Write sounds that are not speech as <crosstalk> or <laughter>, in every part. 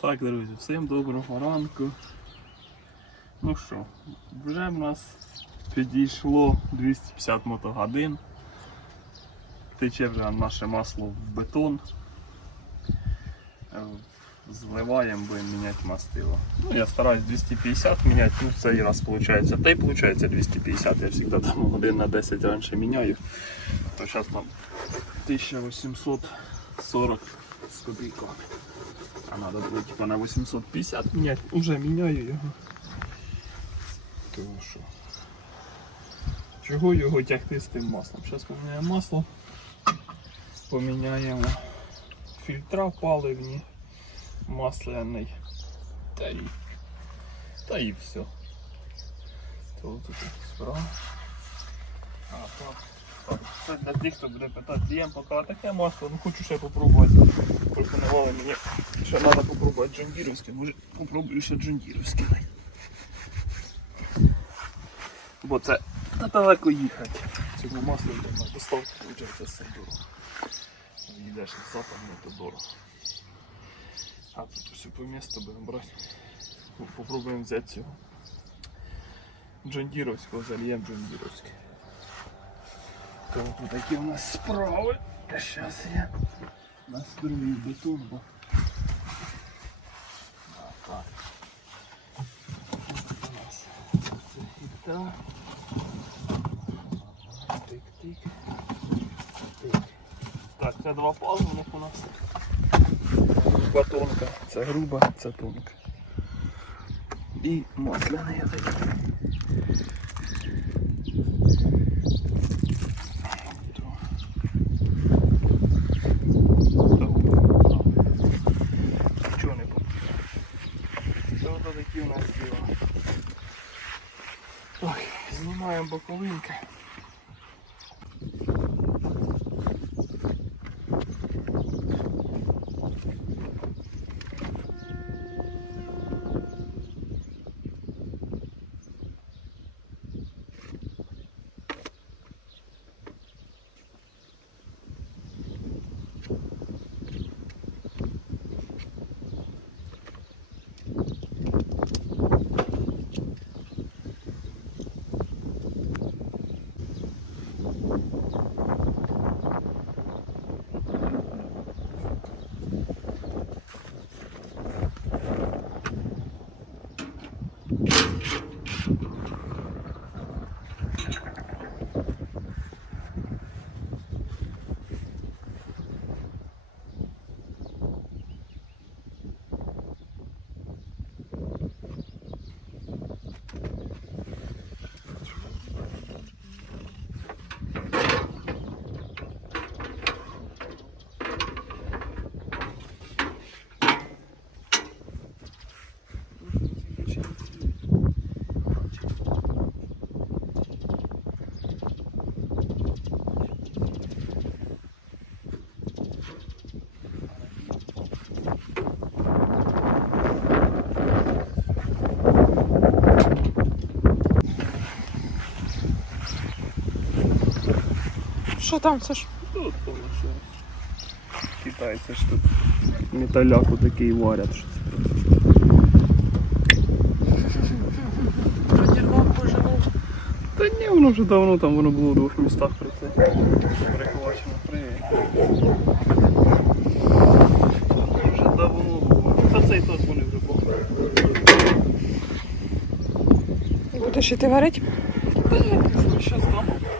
Так, друзі, всім доброго ранку. Ну що, вже в нас підійшло 250 мотогодин. Тече вже наше масло в бетон. Е, Зливаємо, будемо міняти мастило. Ну, я стараюсь 250 міняти, ну в цей раз виходить. Та й виходить 250, я завжди там годин на 10 раніше міняю. То зараз там 1840 з копійками. А надо було типа на 850 міняти. Уже міняю його. Тому що. Чого його тягти з тим маслом? Зараз поміняємо масло. Поміняємо фільтра паливні, масляний. Та і, та і все. То тут справа. А, так. Це для тих, хто буде питати, клієнт поки таке масло, ну хочу ще попробувати. Пропонували мені, що треба попробувати джондіровське, може попробую ще джондіровське. Бо це далеко їхати. Цьому маслу йде на доставку, виходить, все дорого. Їдеш з западного, то дорого. А тут все по місту будемо брати. Ну, Попробуємо взяти цього. Джондіровського, зальємо джондіровське. То тут такі у нас справи. Зараз я настрою бетон, бо. Так. Це гіта. Тик-тик. Тик. Так, це два паливних у нас. Груба тонка. Це груба, це тонка. І масляна я так. polêmica. Що там, Саш? Тут повністю. Китайці ж тут металяку такий варять. Що це. Поживав. Та ні, воно вже давно там воно було в двох містах при це. Приховачено привіт. Вже давно було. Та цей тот вони вже були. Будеш іти варити? Щас там. Був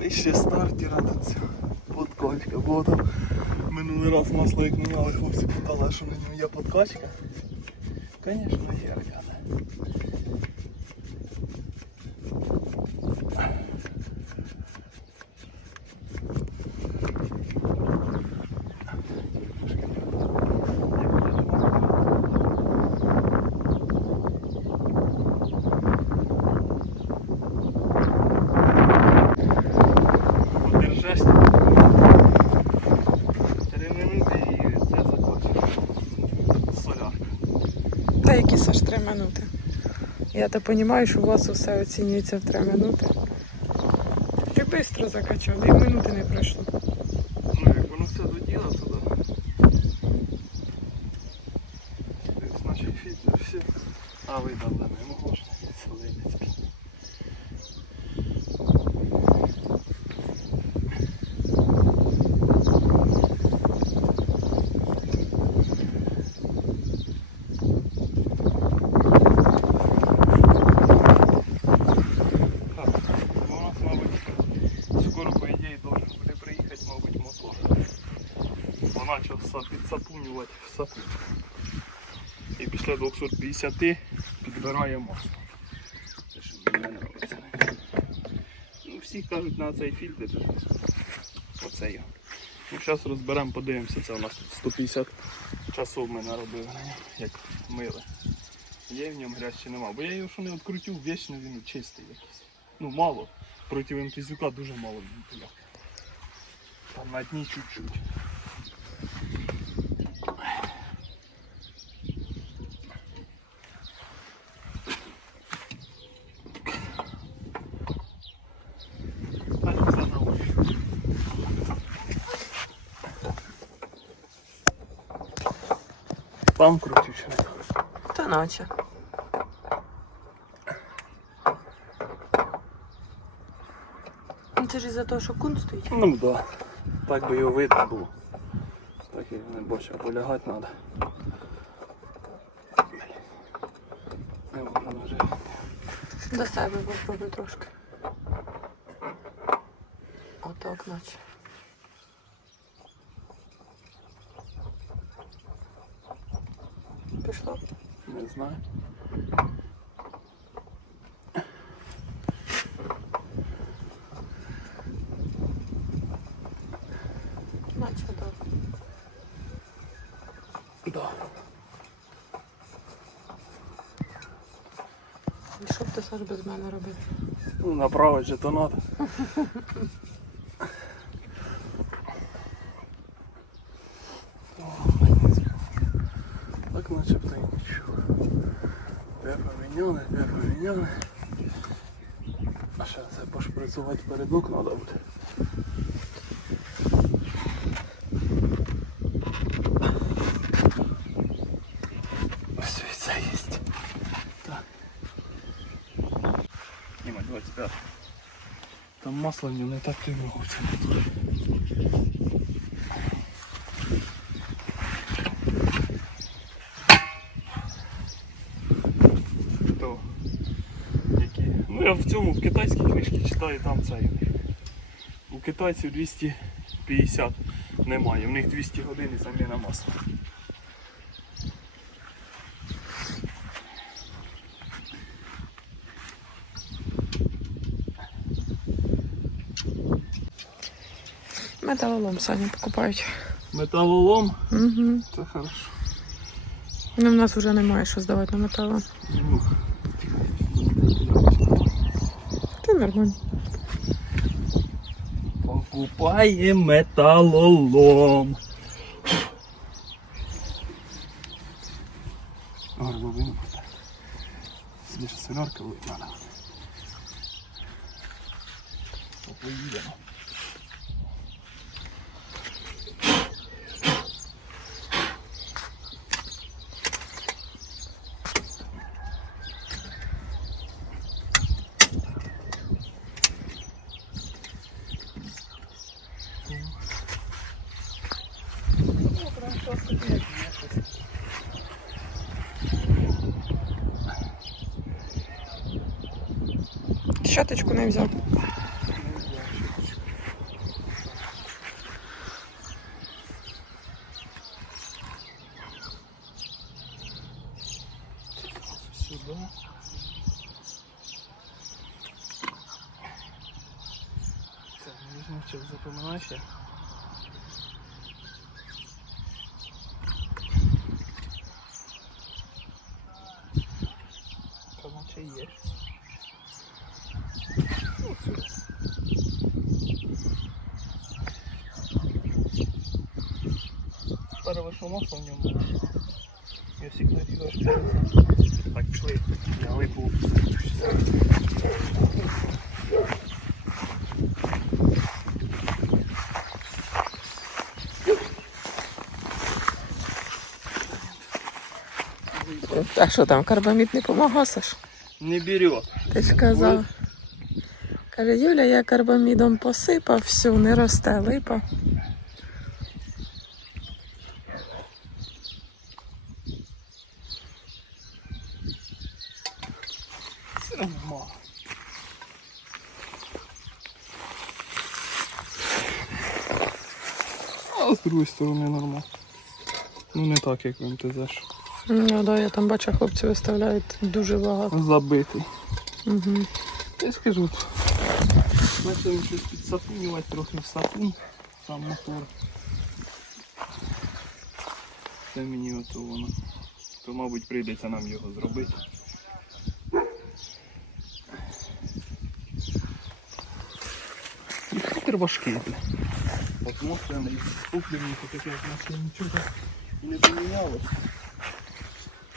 Вище стартера тут подкачка, бо там минулий раз масло як міняли, хлопці питали, що на ньому є подкачка. Звісно, є, ребята. Подержась. Три минути і це закончиться. Солярка. Та які Саш три минути. Я то розумію, що у вас все оцінюється в три минути. Ти швидко закачав, дві минути не пройшло. Ну, як воно все до діла да. Значить, фільтр все. А ви там да, не можна. Солинецький. Так, у нас, мабуть, скоро, по ідеї, должен буде приїхати, мабуть, мотор. Бо почав са- підсапунювати. І після 250 підбирає масло. Це що мені не подобається. Ну, всі кажуть на цей фільтр. Оце його. Ну, зараз розберемо, подивимося, це у нас тут 150 часов ми наробили як мили. Є в ньому грязь чи нема. Бо я його що не відкрутив, вічно він чистий якийсь. Ну мало. Проти МТЗюка дуже мало. Там на дні чуть-чуть. Так, все на ощупь. Там крутю чи не? Та наче. Ну, Це ж із-за того, що кун стоїть. Ну да. Так би його видно було. Так і не більше полягати треба. Не можна нажати. До себе попробуй трошки. Отак наче. Пішло. Не знаю. Наче. Да. І що б ти Саш без мене робив? Ну, направить же <laughs> то надо. Так начебто і нічого. Де поміняв. поміняли, де. А ще це пошприцувати передок треба буде. Ось і це є. Так. Німа, 25. Там масло не так вигучено. То, які? Ну я в цьому в китайській читаю, там це. У китайців 250 немає, в них 200 годин і заміна масла. Металолом Саня покупають. Металолом, Угу. це хорошо. Ну, в нас вже немає що здавати на металолом. Ну, Ти нормально. Покупаємо металолом. Горловину буде. Свіжа буде надо. Поїдемо. Щоточку не взяв. Сюди. Це не знаю, чи запоминаєш. я. Та наче є. Ну, сюди. Перше масло в ньому. Я всегда ріжу. Так, пішли. Я липу. А що там, карбамід не помагав, Саш? Не берет. Ти ж казав. Каже, Юля, я карбамідом посипав, все, не росте липа. А з другої сторони нормально. Ну не так, як в МТЗ. Ну да, я там бачу, хлопці виставляють дуже багато. Забитий. Угу. Я скажу, почали щось підсапунювати трохи в сапун, сам мотор. Це мені ото воно. То, мабуть, прийдеться нам його зробити. І хитр важкий. бля. От я куплені, таке як наче нічого і не помінялось.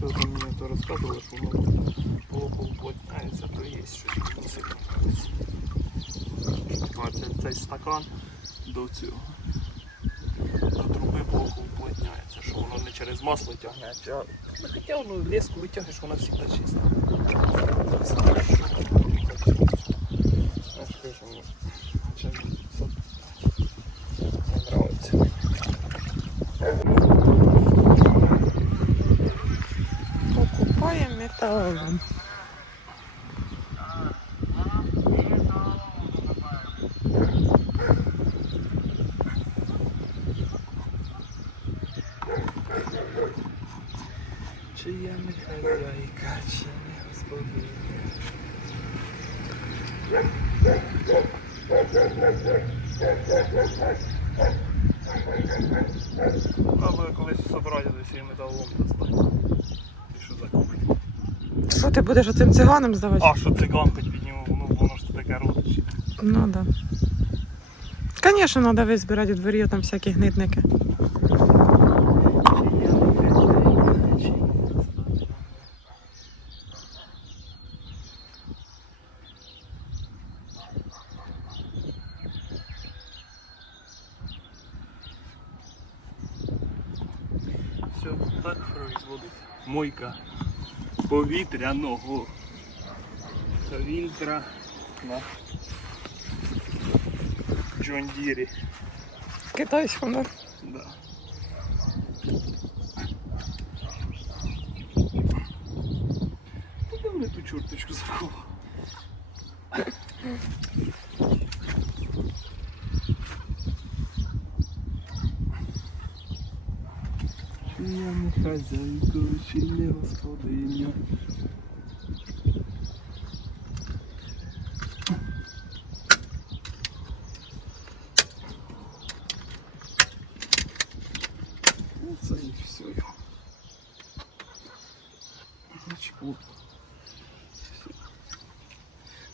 щоточка. Зараз гляну. Да, і те, що ви мені то розказували, що воно плохо уплотняється, то є щось це, цей стакан до цього. До труби плохо уплотняється, що воно не через масло тягне, а ну, хоча воно леску витягнеш, вона завжди чиста. Чи я не хазяйка, чи не господиня. Пробую колись в собрані до цієї металолом достати. І що закупити. Що ти будеш оцим циганом здавати? А, що циган хоч від нього, ну воно ж таке родичі. Ну так. Да. Звісно, треба визбирати у дворі, там всякі гнитники. Повітряного фільтра на Джон Дірі. Китайському, да? Да. Куди вони ту чорточку заховали? Я не хазяйка, чи не господиня? Ну, це і все. Значить, от. Все.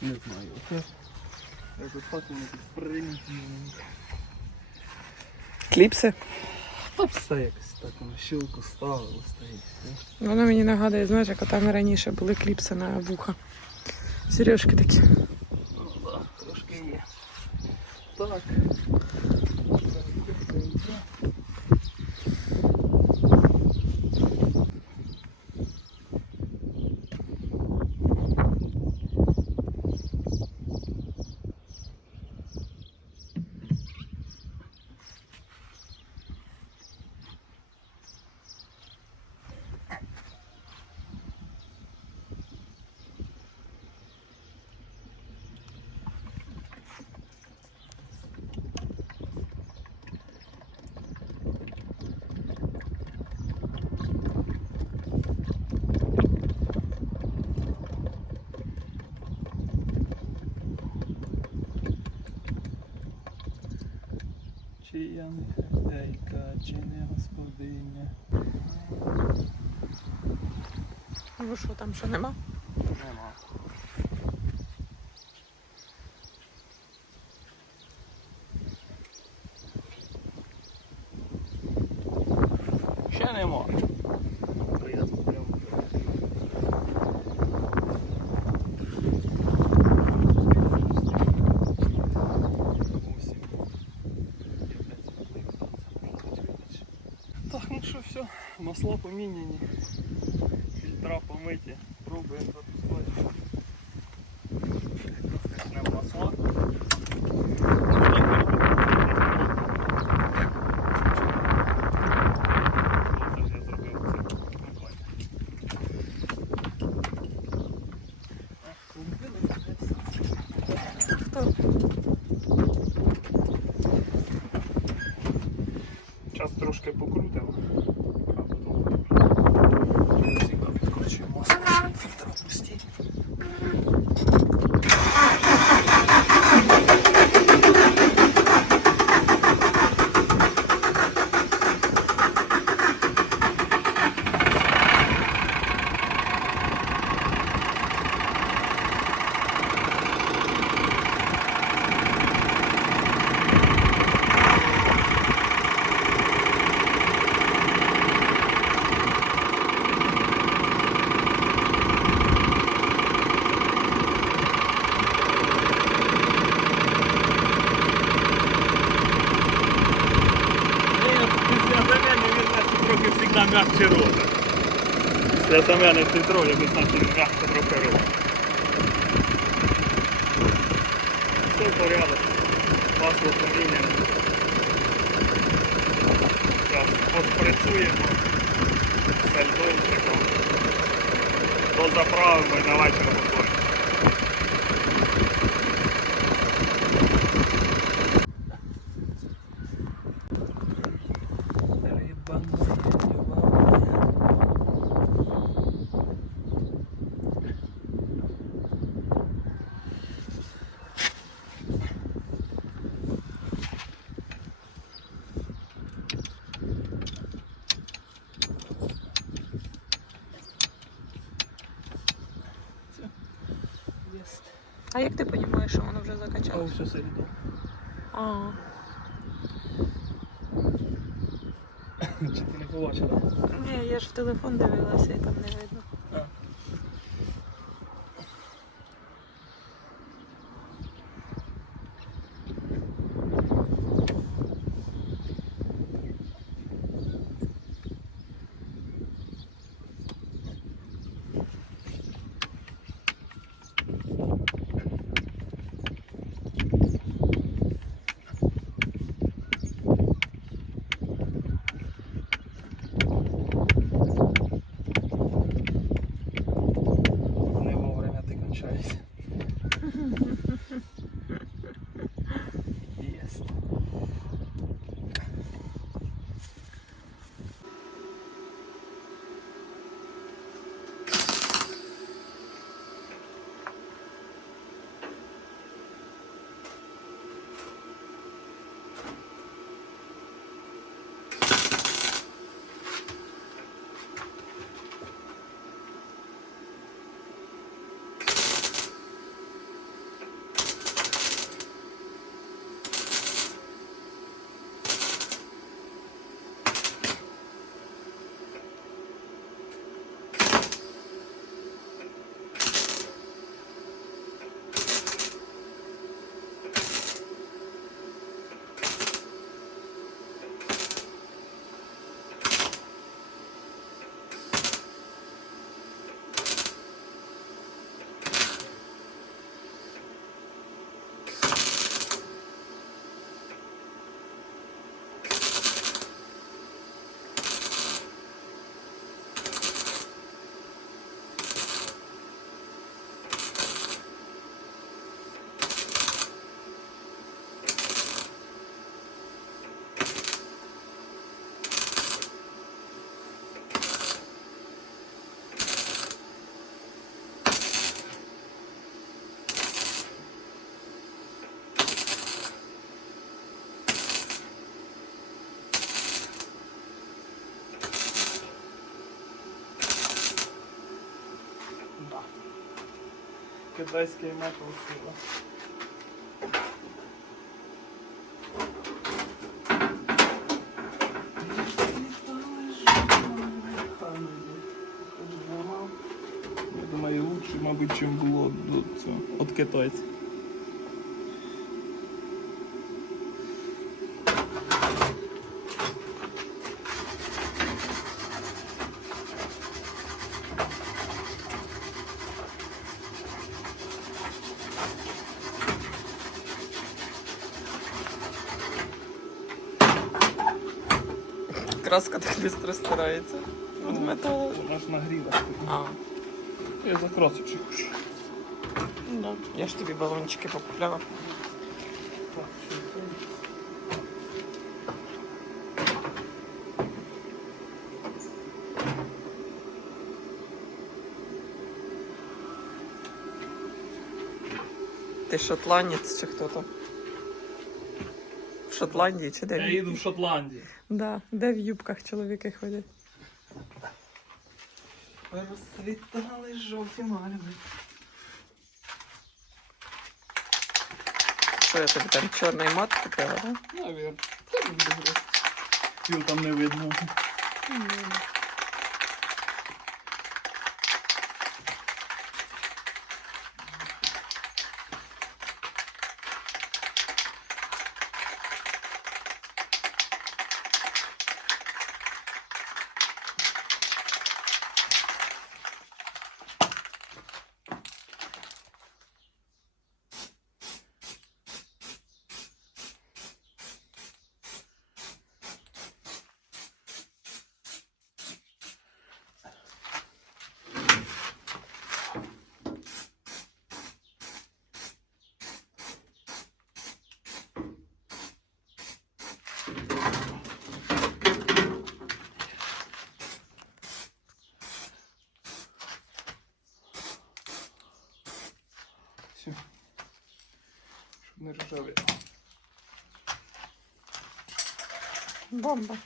Не знаю, оце. Результат у мене тут примітивний. Кліпси. Та все якось так на щілку ставило, стоїть. Воно мені нагадує, знаєш, як там раніше були кліпси на вуха. Сережки такі. Ну так, трошки є. Так. Чи я не чи не господиня? Ну що там що нема? Нема. що, все, масла поміняні. Фільтра помиті. Пробуємо запускати. Почнемо масла. Після заміни фільтру, якось наче м'якше трохи. Все в порядок. Масло поміняне. Зараз пошприцюємо сальдончиком. Дозаправимо і на вечір готуємо. А як ти розумієш, що воно вже А все середо. А, Чи ти не побачила? ні, я ж в телефон дивилася і там не видно. Метал сила. Я думаю, лучше, мабуть, чим було до. От китайців. Краска так швидко стирається. Від металу. Вона ж нагріла. А, Я закрасив ну да. Я ж тобі балончики покупляла. Ти шотландець чи хто там? В Шотландії чи де? Я їду в Шотландію. Да, де в юбках чоловіки ходять. Розцвітали жовті мальви. Що я тобі там чорний мат купила, да? Навірно. Це буде грати. Його там не видно. Все. Бомба.